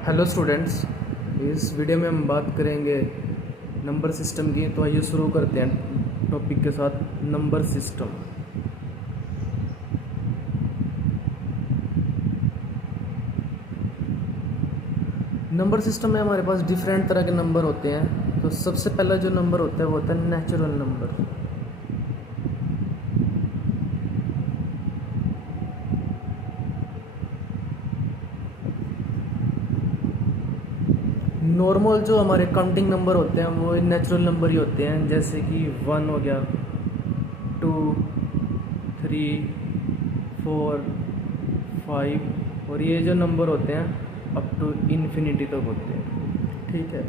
Hello students, इस video में हम बात करेंगे नंबर सिस्टम की। तो आइए शुरू करते हैं टॉपिक के साथ। Number system. नंबर सिस्टम में हमारे पास डिफरेंट तरह के नंबर होते हैं। तो सबसे पहला जो नंबर होता है वो होता है नेचुरल नंबर। नॉर्मल जो हमारे काउंटिंग नंबर होते हैं वो नेचुरल नंबर ही होते हैं, जैसे कि 1 हो गया, 2, 3, 4, 5 और ये जो नंबर होते हैं अप टू इन्फिनिटी तक होते हैं। ठीक है,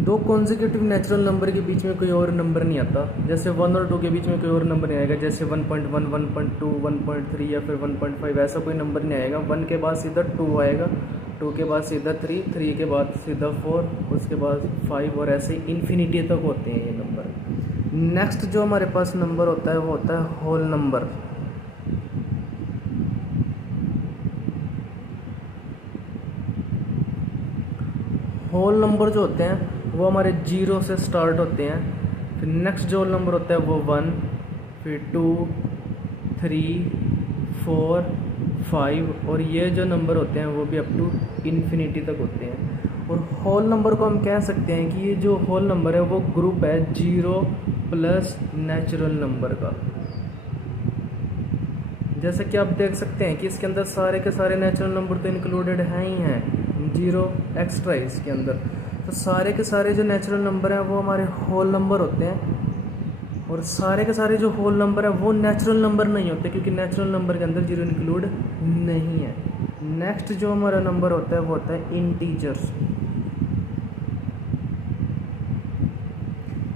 दो कॉन्जिक्यूटिव नेचुरल नंबर के बीच में कोई और नंबर नहीं आता। जैसे 1 और 2 के बीच में कोई और नंबर नहीं आएगा, जैसे 1.1, 1.2, 1.3 या फिर 1.5, ऐसा कोई नंबर नहीं आएगा। 1 के बाद सीधा 2 आएगा, 2 के बाद सीधा 3, 3 के बाद सीधा 4, उसके बाद 5 और ऐसे इन्फिनिटी तक होते हैं ये नंबर। नेक्स्ट जो हमारे पास नंबर होता है वो होता है होल नंबर। होल नंबर जो होते हैं वो हमारे 0 से स्टार्ट होते हैं। फिर नेक्स्ट जो होल नंबर होता है वो 1, फिर 2, 3, 4, 5 और ये जो नंबर होते हैं वो भी अप टू इन्फिनिटी तक होते हैं। और होल नंबर को हम कह सकते हैं कि ये जो होल नंबर है वो ग्रुप है 0 प्लस नेचुरल नंबर का। जैसे कि आप देख सकते हैं कि इसके अंदर सारे के सारे नेचुरल नंबर तो इंक्लूडेड हैं ही हैं, 0 एक्स्ट्रा इसके अंदर। तो सारे के सारे जो नेचुरल नंबर हैं वो हमारे होल नंबर होते हैं। और सारे के सारे जो होल नंबर है वो नेचुरल नंबर नहीं होते, क्योंकि नेचुरल नंबर के अंदर 0 इंक्लूड नहीं है। नेक्स्ट जो हमारा नंबर होता है वो होता है इंटीजर।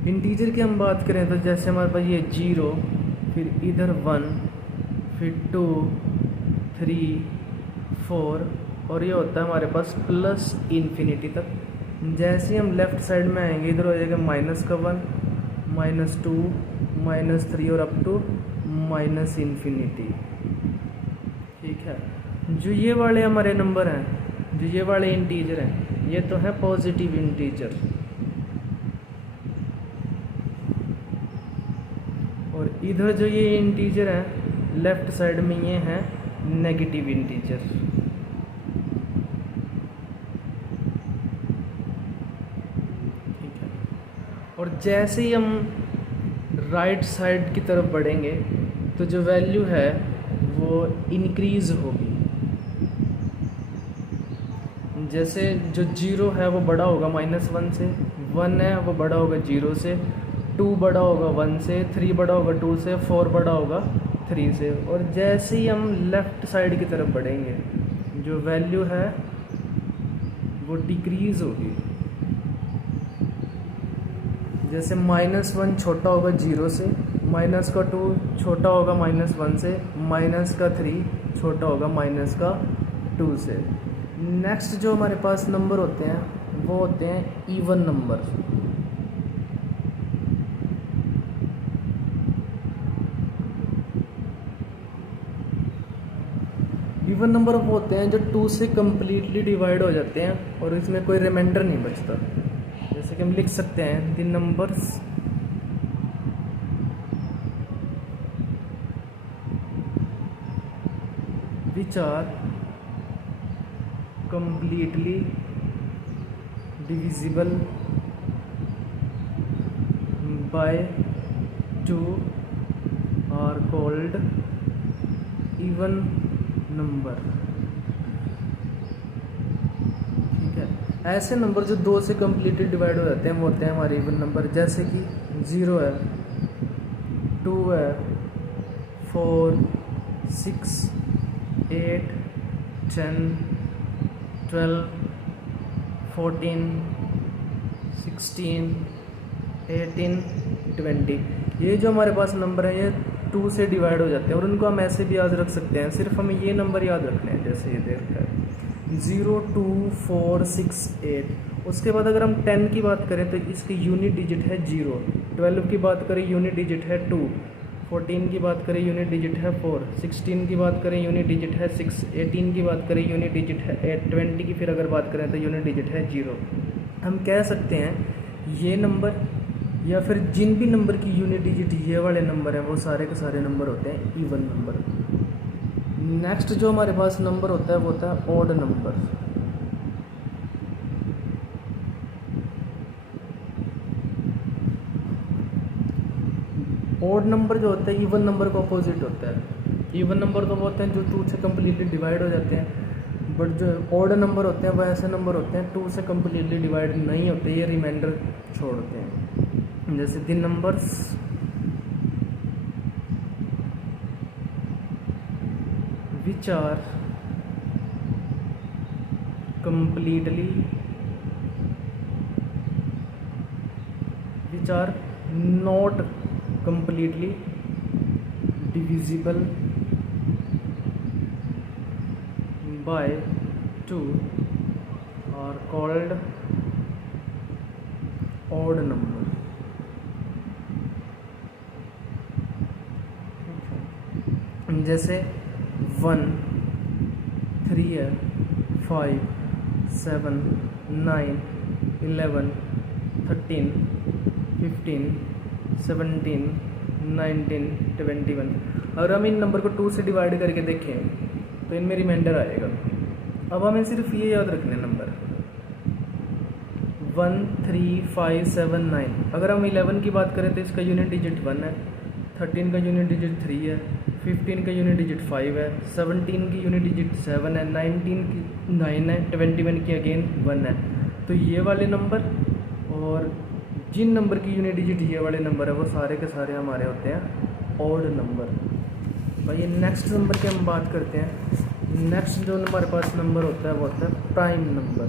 इंटीजर की हम बात करें तो जैसे हमारे पास ये 0, फिर इधर 1, फिर 2, 3, 4 और ये होता है हमारे पास प्लस इन्फिनिटी तक। जैसे ही हम लेफ्ट साइड में आएंगे इधर हो जाएगा -1, -2, -3 और अप टू माइनस इन्फिनिटी। ठीक है, जो ये वाले हमारे नंबर हैं, जो ये वाले इंटीजर हैं, ये तो है पॉजिटिव इंटीजर। और इधर जो ये इंटीजर हैं लेफ्ट साइड में ये हैं नेगेटिव इंटीजर। ठीक है, और जैसे ही हम राइट साइड की तरफ बढ़ेंगे तो जो वैल्यू है वो इंक्रीज होगी। जैसे जो 0 है वो बड़ा होगा -1 से, 1 है वो बड़ा होगा 0 से, 2 बड़ा होगा 1 से, 3 बड़ा होगा 2 से, 4 बड़ा होगा 3 से। और जैसे ही हम लेफ़्ट साइड की तरफ बढ़ेंगे जो वैल्यू है वो डिक्रीज़ होगी। जैसे -1 छोटा होगा 0 से, -2 छोटा होगा -1 से, -3 छोटा होगा -2 से। नेक्स्ट जो हमारे पास नंबर होते हैं वो होते हैं इवन नंबर। इवन नंबर वो होते हैं जो 2 से कम्प्लीटली डिवाइड हो जाते हैं और इसमें कोई रिमाइंडर नहीं बचता। जैसे कि हम लिख सकते हैं the numbers which are completely divisible by 2 are called even number। ठीक है, ऐसे नंबर जो 2 से कम्प्लीटली डिवाइड हो जाते हैं वो होते हैं हमारे इवन नंबर। जैसे कि 0 है, 2 है, 4, 6, 8, 10, 12, 14, 16, 18, 20। ये जो हमारे पास नंबर है ये 2 से डिवाइड हो जाते हैं और उनको हम ऐसे भी याद रख सकते हैं। सिर्फ हमें ये नंबर याद रखने हैं, जैसे ये देख रहे हैं 0, 2, 4, 6, 8। उसके बाद अगर हम 10 की बात करें तो इसकी यूनिट डिजिट है 0, 12 की बात करें यूनिट डिजिट है 2, 14 की बात करें यूनिट डिजिट है 4, 16 की बात करें यूनिट डिजिट है 6, 18 की बात करें यूनिट डिजिट है 8, 20 की फिर अगर बात करें तो यूनिट डिजिट है 0। हम कह सकते हैं ये नंबर या फिर जिन भी नंबर की यूनिट डिजिट ये वाले नंबर हैं वो सारे के सारे नंबर होते हैं इवन नंबर। नेक्स्ट जो हमारे पास नंबर होता है वो होता है ऑड नंबर। ऑड नंबर जो होता है इवन नंबर का अपोजिट होता है। इवन नंबर तो वो होते हैं जो 2 से कम्प्लीटली डिवाइड हो जाते हैं, बट जो ऑड नंबर होते हैं वो ऐसे नंबर होते हैं 2 से कम्प्लीटली डिवाइड नहीं होते, ये रिमाइंडर छोड़ते हैं। जैसे the numbers which are completely which are not completely divisible by 2 are called odd number। जैसे 1, 3 है, 5, 7, 9, 11, 13, 15, 17, 19, 21। अगर हम इन नंबर को 2 से डिवाइड करके देखें तो इनमें रिमाइंडर आएगा। अब हमें सिर्फ ये याद रखने नंबर 1, 3, 5, 7, 9। अगर हम 11 की बात करें तो इसका यूनिट डिजिट 1 है, 13 का यूनिट डिजिट 3 है, 15 का यूनिट डिजिट 5 है, 17 की यूनिट डिजिट 7 है, 19 की 9 है, 21 की अगेन 1 है। तो ये वाले नंबर और जिन नंबर की यूनिट डिजिट ये वाले नंबर है वो सारे के सारे हमारे होते हैं ऑड नंबर। भाई नेक्स्ट नंबर की हम बात करते हैं। नेक्स्ट जो हमारे पास नंबर होता है वो होता है प्राइम नंबर।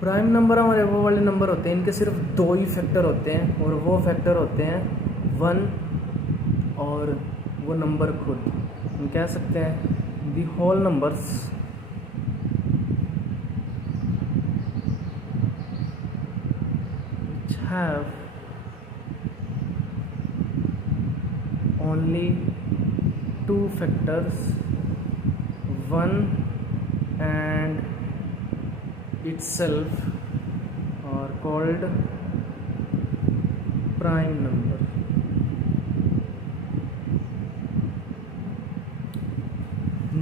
प्राइम नंबर हमारे वो वाले नंबर होते हैं इनके सिर्फ 2 ही फैक्टर होते हैं और वो फैक्टर होते हैं 1 और वो नंबर खुद। हम कह सकते हैं the whole numbers which have only 2 factors 1 and itself are called prime number।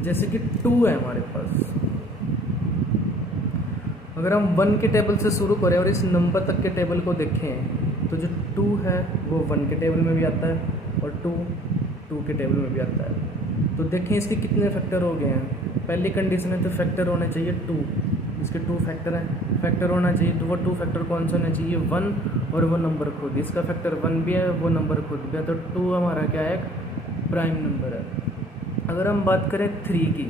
जैसे कि 2 है हमारे पास, अगर हम 1 के टेबल से शुरू करें और इस नंबर तक के टेबल को देखें तो जो 2 है वो 1 के टेबल में भी आता है और 2 के टेबल में भी आता है। तो देखें इसके कितने फैक्टर हो गए हैं। पहली कंडीशन है तो फैक्टर होना चाहिए 2, इसके 2 फैक्टर हैं। फैक्टर होना चाहिए तो वो 2 फैक्टर कौन सा होना चाहिए 1 और वो नंबर खुद। इसका फैक्टर 1 भी है, वो नंबर खुद भी है, तो 2 हमारा क्या है प्राइम नंबर है। अगर हम बात करें 3 की,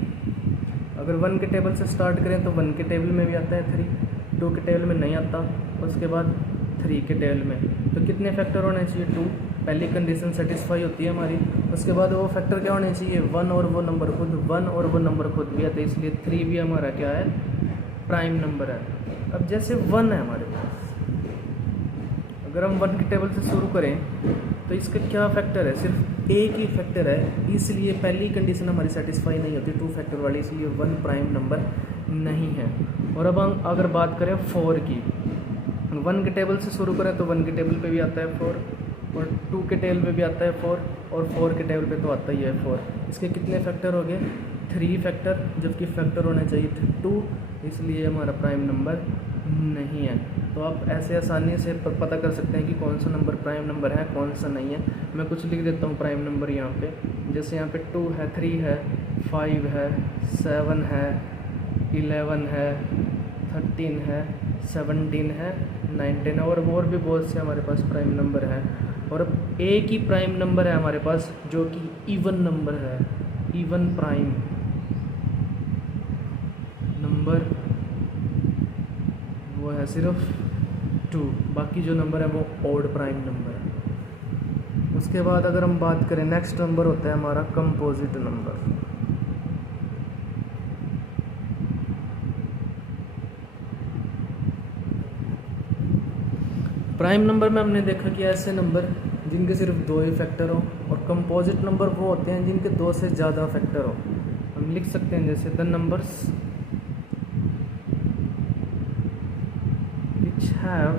अगर 1 के टेबल से स्टार्ट करें तो 1 के टेबल में भी आता है 3, 2 के टेबल में नहीं आता, उसके बाद 3 के टेबल में। तो कितने फैक्टर होने चाहिए 2, पहली कंडीशन सेटिस्फाई होती है हमारी। उसके बाद वो फैक्टर क्या होने चाहिए 1 और वो नंबर खुद, 1 और वो नंबर खुद भी है, तो इसलिए 3 भी हमारा क्या है प्राइम नंबर है। अब जैसे 1 है हमारे पास, अगर हम 1 के टेबल से शुरू करें तो इसका क्या फैक्टर है, सिर्फ एक ही फैक्टर है, इसलिए पहली कंडीशन हमारी सेटिस्फाई नहीं होती 2 फैक्टर वाली, इसलिए 1 प्राइम नंबर नहीं है। और अब हम अगर बात करें 4 की, 1 के टेबल से शुरू करें तो 1 के टेबल पे भी आता है 4 और 2 के टेबल पे भी आता है 4 और 4 के टेबल पे तो आता ही है 4। इसके कितने फैक्टर हो गए 3 फैक्टर, जबकि फैक्टर होना चाहिए 2, इसलिए हमारा प्राइम नंबर नहीं है। तो आप ऐसे आसानी से पता कर सकते हैं कि कौन सा नंबर प्राइम नंबर है कौन सा नहीं है। मैं कुछ लिख देता हूँ प्राइम नंबर यहाँ पे, जैसे यहाँ पे 2 है, 3 है, 5 है, 7 है, 11 है, 13 है, 17 है, 19 है, और भी बहुत से हमारे पास प्राइम नंबर हैं। और अब एक ही प्राइम नंबर है हमारे पास जो कि इवन नंबर है, इवन प्राइम नंबर वो है सिर्फ 2, बाकी जो नंबर है वो ऑड प्राइम नंबर है। उसके बाद अगर हम बात करें नेक्स्ट नंबर होता है हमारा कंपोजिट नंबर। प्राइम नंबर में हमने देखा कि ऐसे नंबर जिनके सिर्फ दो ही फैक्टर हो, और कंपोजिट नंबर वो होते हैं जिनके दो से ज़्यादा फैक्टर हो। हम लिख सकते हैं जैसे the numbers which have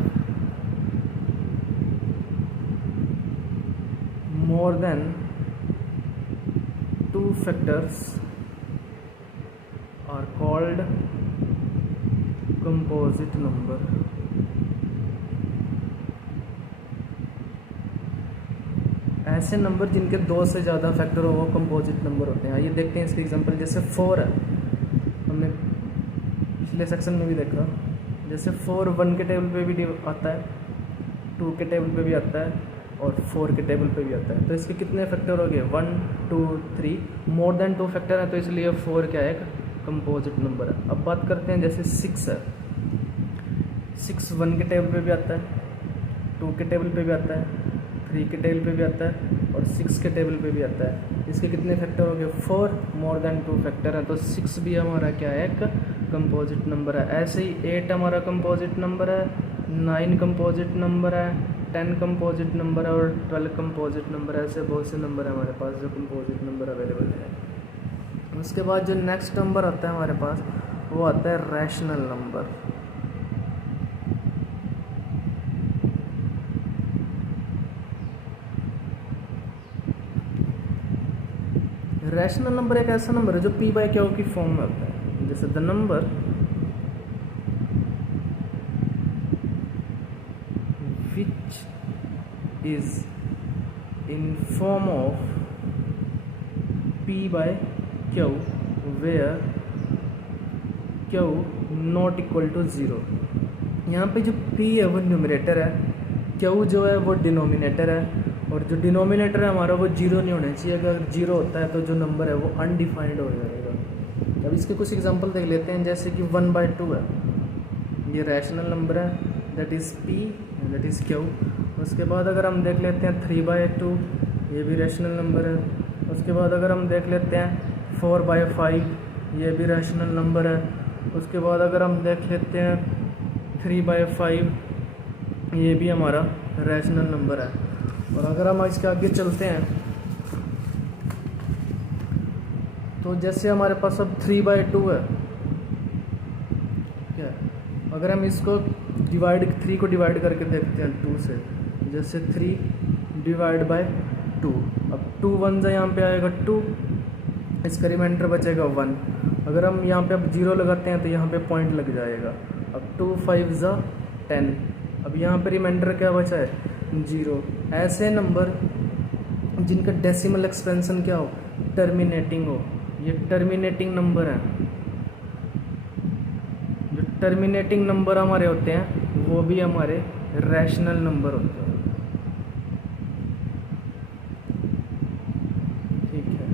more than two factors are called composite number. ऐसे नंबर जिनके दो से ज़्यादा फैक्टर हो वो कंपोजिट नंबर होते हैं। आइए देखते हैं इसके एग्जांपल। जैसे 4 है, हमने पिछले सेक्शन में भी देखा। जैसे 4 1 के टेबल पे भी आता है, 2 के टेबल पे भी आता है और 4 के टेबल पे भी आता है। तो इसके कितने फैक्टर हो गए? 1 2 3। मोर देन 2 फैक्टर है तो इसलिए 4 क्या है? एक कंपोजिट नंबर है। अब बात करते हैं जैसे 6 है। 6 1 के टेबल पे भी आता है, 2 के टेबल पे भी आता है, 3 के टेबल पे भी आता है और 6 के टेबल पे भी आता है। इसके कितने फैक्टर हो गए? 4। मोर देन 2 फैक्टर है तो 6 भी हमारा क्या है? एक कंपोजिट नंबर है। ऐसे ही 8 हमारा कंपोजिट नंबर है, 9 कंपोजिट नंबर है, 10 कंपोजिट नंबर है और 12 कंपोजिट नंबर है। ऐसे बहुत से नंबर है हमारे पास जो कंपोजिट नंबर अवेलेबल है। उसके बाद जो नेक्स्ट नंबर आता है हमारे पास वो आता है रैशनल नंबर। रैशनल नंबर एक ऐसा नंबर है जो p बाय क्यू की फॉर्म में होता है। जैसे the number which is in form of p by q where q not equal to 0। यहाँ पे जो p है वो न्यूमरेटर है, क्यू जो है वो डिनोमिनेटर है, और जो डिनोमिनेटर है हमारा वो 0 नहीं होना चाहिए। अगर 0 होता है तो जो नंबर है वो अनडिफाइंड हो जाएगा। अब इसके कुछ एग्जांपल देख लेते हैं। जैसे कि 1/2 है, ये रैशनल नंबर है, that is p, that is q। उसके बाद अगर हम देख लेते हैं 3/2, ये भी रैशनल नंबर है। उसके बाद अगर हम देख लेते हैं 4/5, ये भी रैशनल नंबर है। उसके बाद अगर हम देख लेते हैं 3/5, ये भी हमारा रैशनल नंबर है। और अगर हम इसके आगे चलते हैं तो जैसे हमारे पास अब 3/2 है, क्या अगर हम इसको 3 को डिवाइड करके देखते हैं 2 से, जैसे 3 डिवाइड बाय 2। अब 2 1 यहाँ पे आएगा 2, इसका रिमाइंडर बचेगा 1। अगर हम यहाँ पे अब 0 लगाते हैं तो यहाँ पे पॉइंट लग जाएगा। अब 2 5 10। अब यहाँ पे रिमाइंडर क्या बचा है? 0। ऐसे नंबर जिनका डेसिमल एक्सपेंशन क्या हो? टर्मिनेटिंग हो, ये टर्मिनेटिंग नंबर है। जो टर्मिनेटिंग नंबर हमारे होते हैं वो भी हमारे रैशनल नंबर होते हैं। ठीक है।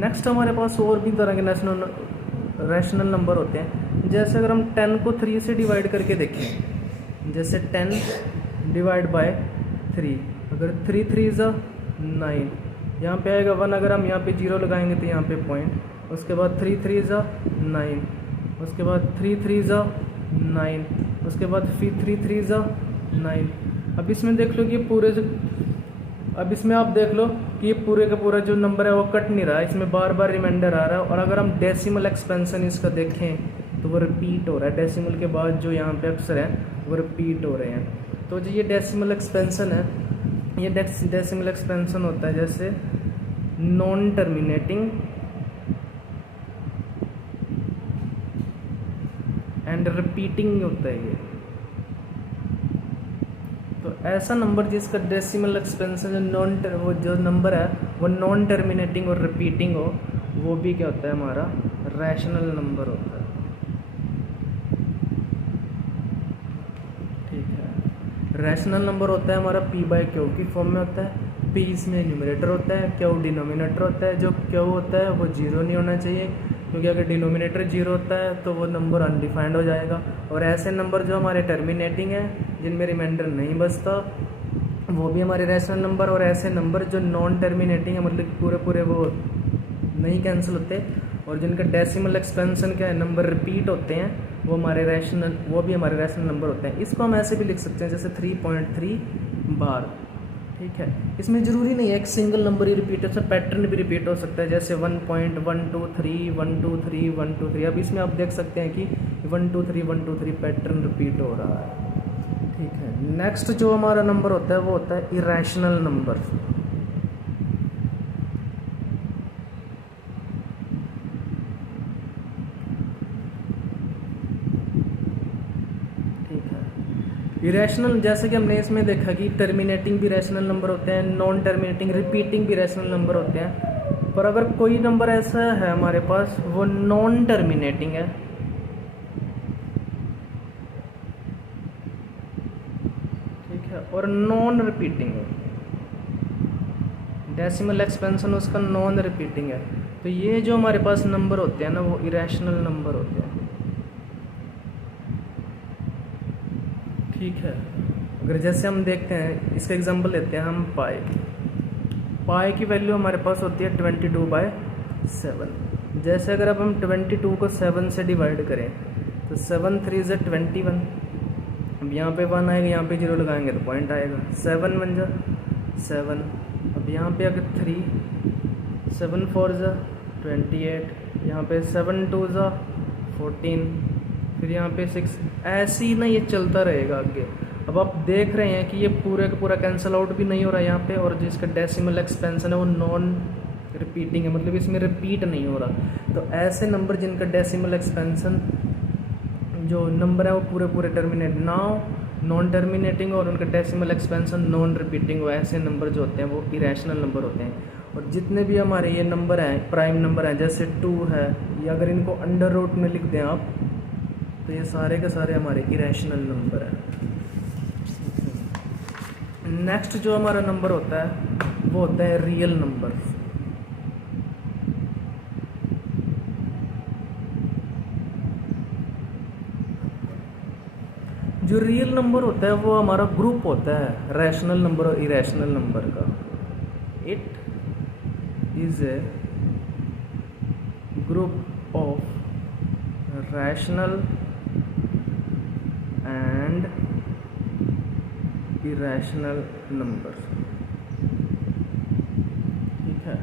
नेक्स्ट हमारे पास और भी तरह के रैशनल नंबर होते हैं। जैसे अगर हम 10 को 3 से डिवाइड करके देखें, जैसे 10 डिवाइड बाय 3, अगर 3 3 ज़ा 9, यहाँ पे आएगा 1। अगर हम यहाँ पे 0 लगाएंगे तो यहाँ पे पॉइंट। उसके बाद 3 3 ज़ा 9, उसके बाद 3 3 ज़ा 9, उसके बाद फिर 3 3 ज़ा 9। अब इसमें देख लो कि ये पूरे अब इसमें आप देख लो कि ये पूरे का पूरा जो नंबर है वो कट नहीं रहा है, इसमें बार बार रिमाइंडर आ रहा है। और अगर हम डेसिमल एक्सपेंशन इसका देखें तो वो रिपीट हो रहा है, डेसिमल के बाद जो यहाँ पे अक्षर हैं वो रिपीट हो रहे हैं। तो जो ये डेसिमल एक्सपेंशन है, ये डेसिमल एक्सपेंशन होता है जैसे नॉन टर्मिनेटिंग एंड रिपीटिंग होता है ये। तो ऐसा नंबर जिसका डेसिमल एक्सपेंशन वो जो नंबर है वो नॉन टर्मिनेटिंग और रिपीटिंग हो, वो भी क्या होता है? हमारा रैशनल नंबर होता है। ठीक है। रैशनल नंबर होता है हमारा p बाय क्यू की फॉर्म में होता है। p इसमें न्यूमरेटर होता है, क्यू डिनोमिनेटर होता है। जो क्यू होता है वो 0 नहीं होना चाहिए, क्योंकि अगर डिनोमिनेटर 0 होता है तो वो नंबर अनडिफाइंड हो जाएगा। और ऐसे नंबर जो हमारे टर्मिनेटिंग है, जिनमें रिमाइंडर नहीं बचता, वो भी हमारे रैशनल नंबर। और ऐसे नंबर जो नॉन टर्मिनेटिंग है, मतलब पूरे पूरे वो नहीं कैंसिल होते, और जिनका डेसिमल एक्सपेंशन क्या है, नंबर रिपीट होते हैं, वो भी हमारे रैशनल नंबर होते हैं। इसको हम ऐसे भी लिख सकते हैं जैसे 3.3 बार। ठीक है, इसमें ज़रूरी नहीं है एक सिंगल नंबर ही रिपीट हो, उसमें पैटर्न भी रिपीट हो सकता है, जैसे 1.123 123 123। अब इसमें आप देख सकते हैं कि 123 123 पैटर्न रिपीट हो रहा है। ठीक है, नेक्स्ट जो हमारा नंबर होता है वो होता है इरेशनल नंबर। इरेशनल, जैसे कि हमने इसमें देखा कि टर्मिनेटिंग भी रैशनल नंबर होते हैं, नॉन टर्मिनेटिंग रिपीटिंग भी रैशनल नंबर होते हैं। पर अगर कोई नंबर ऐसा है हमारे पास वो नॉन टर्मिनेटिंग है, ठीक है, और नॉन रिपीटिंग है, डेसिमल एक्सपेंशन उसका नॉन रिपीटिंग है, तो ये जो हमारे पास नंबर होते हैं ना वो इरेशनल नंबर होते हैं। ठीक है, अगर जैसे हम देखते हैं, इसका एग्जांपल लेते हैं हम पाई की वैल्यू हमारे पास होती है 22/7। जैसे अगर अब हम 22 को 7 से डिवाइड करें तो 7 3 ज़ा 21। अब यहाँ पे 1 आएगा, यहाँ पे 0 लगाएंगे तो पॉइंट आएगा, 7 1 ज़ा 7। अब यहाँ पे अगर 3 7 4 ज़ा 28, यहाँ पे 7 2 ज़ा 14, फिर यहाँ पे 6, ऐसे ही ना ये चलता रहेगा आगे। अब आप देख रहे हैं कि ये पूरे का पूरा कैंसिल आउट भी नहीं हो रहा है यहाँ पे, और जिसका डेसिमल एक्सपेंशन है वो नॉन रिपीटिंग है, मतलब इसमें रिपीट नहीं हो रहा। तो ऐसे नंबर जिनका डेसिमल एक्सपेंशन जो नंबर है वो पूरे पूरे टर्मिनेट ना हो, नॉन टर्मिनेटिंग और उनका डेसिमल एक्सपेंशन नॉन रिपीटिंग हो, ऐसे नंबर जो होते हैं वो इरेशनल नंबर होते हैं। और जितने भी हमारे ये नंबर हैं, प्राइम नंबर हैं, जैसे 2 है, या अगर इनको अंडर रूट में लिख दें आप तो ये सारे के सारे हमारे इरेशनल नंबर हैं। नेक्स्ट जो हमारा नंबर होता है वो होता है रियल नंबर। जो रियल नंबर होता है वो हमारा ग्रुप होता है रैशनल नंबर और इरेशनल नंबर का। It is a group of rational and irrational number. ठीक है,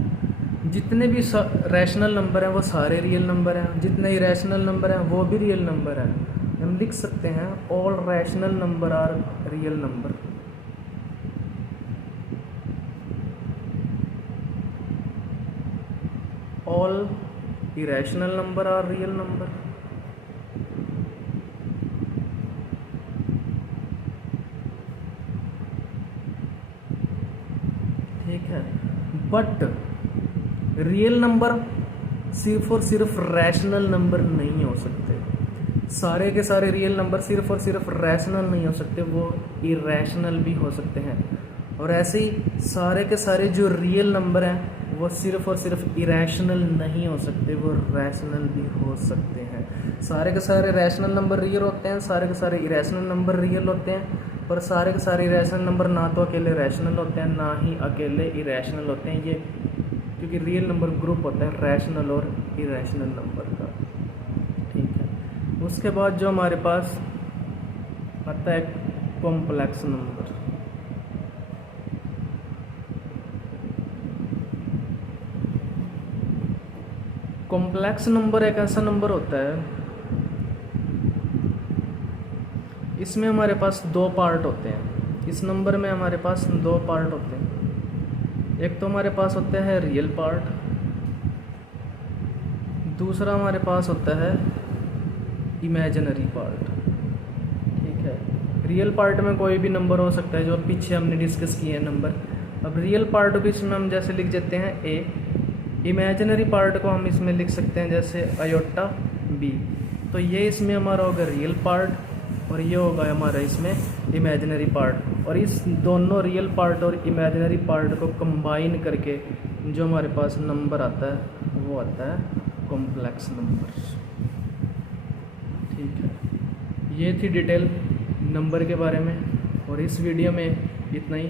जितने भी रैशनल नंबर हैं वो सारे रियल नंबर हैं, जितने इरेशनल नंबर हैं वो भी रियल नंबर हैं। हम लिख सकते हैं all rational number are real number. All irrational number are real number. ठीक है, बट रियल नंबर सिर्फ और सिर्फ रैशनल नंबर नहीं हो सकते। सारे के सारे रियल नंबर सिर्फ और सिर्फ रैशनल नहीं हो सकते, वो इरेशनल भी हो सकते हैं। और ऐसे ही सारे के सारे जो रियल नंबर हैं वो सिर्फ और सिर्फ इरेशनल नहीं हो सकते, वो रैशनल भी हो सकते हैं। सारे के सारे रैशनल नंबर रियल होते हैं, सारे के सारे इरेशनल नंबर रियल होते हैं, पर सारे के सारे इरेशनल नंबर ना तो अकेले रैशनल होते हैं ना ही अकेले इरेशनल होते हैं। ये क्योंकि रियल नंबर ग्रुप होता है रैशनल और इरेशनल नंबर का। ठीक है, उसके बाद जो हमारे पास आता है कॉम्प्लेक्स नंबर। कॉम्प्लेक्स नंबर एक ऐसा नंबर होता है, इसमें हमारे पास 2 पार्ट होते हैं। इस नंबर में हमारे पास 2 पार्ट होते हैं। एक तो हमारे पास होता है रियल पार्ट, दूसरा हमारे पास होता है इमेजिनरी पार्ट। ठीक है, रियल पार्ट में कोई भी नंबर हो सकता है जो पीछे हमने डिस्कस किए हैं नंबर। अब रियल पार्ट को इसमें हम जैसे लिख देते हैं ए, इमेजिनरी पार्ट को हम इसमें लिख सकते हैं जैसे आयोटा बी। तो ये इसमें हमारा होगा रियल पार्ट और ये होगा हमारा इसमें इमेजिनरी पार्ट। और इस दोनों रियल पार्ट और इमेजिनरी पार्ट को कंबाइन करके जो हमारे पास नंबर आता है वो आता है कॉम्प्लेक्स नंबर। ठीक है, ये थी डिटेल नंबर के बारे में, और इस वीडियो में इतना ही।